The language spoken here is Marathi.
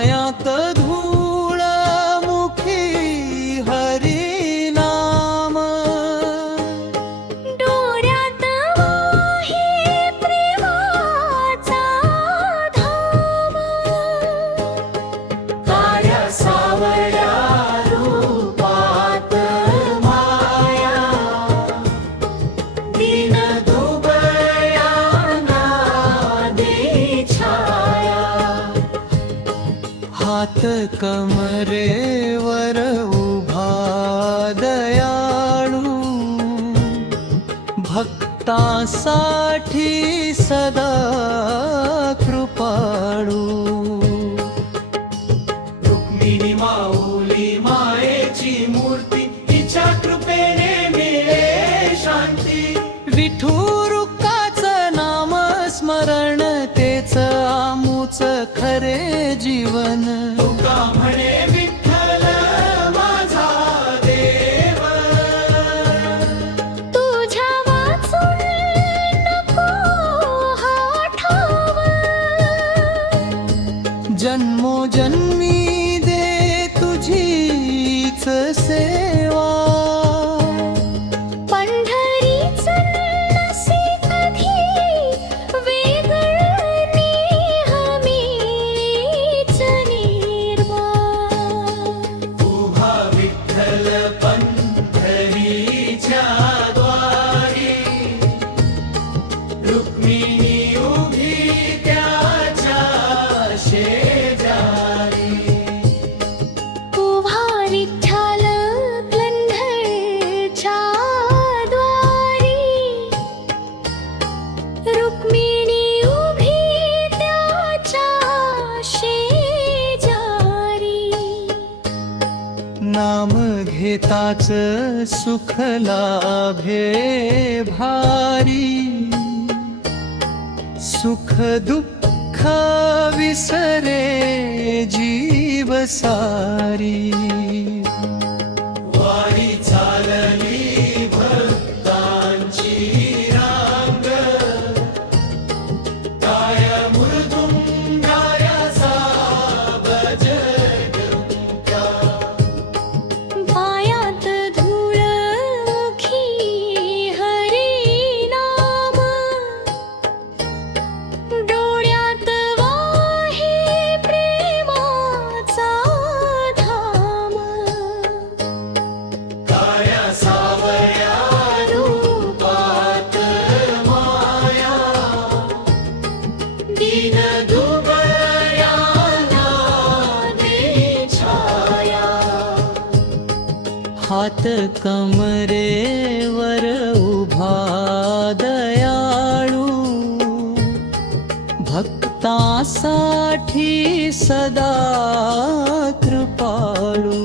মায়াতে हात कमरेवर उभा दयाळू. भक्तासाठी सदा कृपाळू. रुक्मिणी माऊली मायेची मूर्ती तिच्या कृपेने मिळे शांती. विठू रुक्काच नाम स्मरण तेच आमूच खरे जीवन. you घेताच सुख लाभे भारी सुख दुःख विसरे जीव हात कमरेवर उभा दयाळू भक्तासाठी सदा कृपाळू